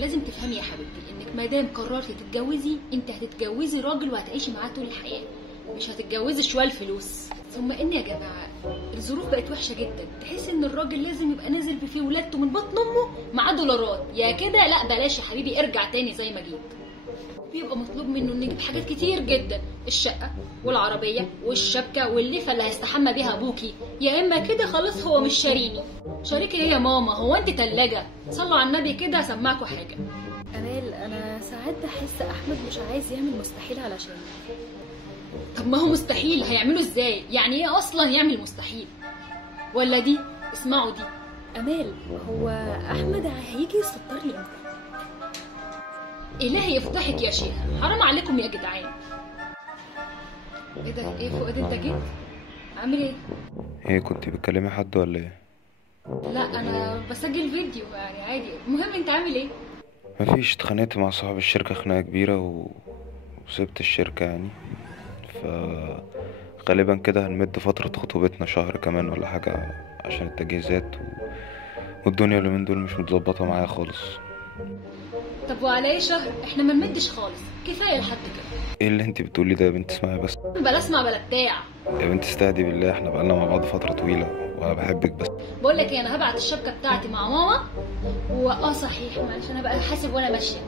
لازم تفهمي يا حبيبتي انك ما دام قررتي تتجوزي انت هتتجوزي راجل وهتعيشي معاه طول الحياه، مش هتتجوزي شويه الفلوس. ثم ان يا جماعه الظروف بقت وحشه جدا، تحس ان الراجل لازم يبقى نازل بفيه ولادته من بطن امه معاه دولارات، يا كده لا بلاش يا حبيبي ارجع تاني زي ما جيت. بيبقى مطلوب منه انه يجيب حاجات كتير جدا، الشقه والعربيه والشبكه والليفه اللي هيستحمى بيها ابوكي، يا اما كده خلاص هو مش شاريني. شاريكي ايه يا ماما؟ هو انت تلاجه؟ صلوا على النبي كده اسمعكوا حاجه. امال انا ساعات بحس احمد مش عايز يعمل مستحيل علشان. طب ما هو مستحيل هيعمله ازاي؟ يعني ايه اصلا يعمل مستحيل؟ ولا دي اسمعوا دي. امال هو احمد هيجي يسطر لي امتى؟ الهي يفضحك يا شيخه، حرام عليكم يا جدعان. ايه ده؟ ايه فؤاد انت جيت؟ عامل ايه؟ ايه كنت بتكلمي حد ولا ايه؟ لا انا بسجل فيديو يعني عادي. المهم انت عامل ايه؟ مفيش، اتخانقت مع صاحب الشركة خناقة كبيرة وسبت الشركة يعني. ف غالبا كده هنمد فترة خطوبتنا شهر كمان ولا حاجة عشان التجهيزات والدنيا اليومين دول مش متظبطة معايا خالص. طب وعلى ايه شهر؟ احنا ما نمدش خالص، كفايه لحد كده. ايه اللي انتي بتقولي ده يا بنت؟ اسمعي بس. بلا اسمع بلا بتاع. يا بنت استهدي بالله، احنا بقالنا مع بعض فترة طويلة وانا بحبك بس. بقول لك ايه، انا هبعت الشبكه بتاعتي مع ماما صحيح معلش انا بقى حاسب وانا ماشيه.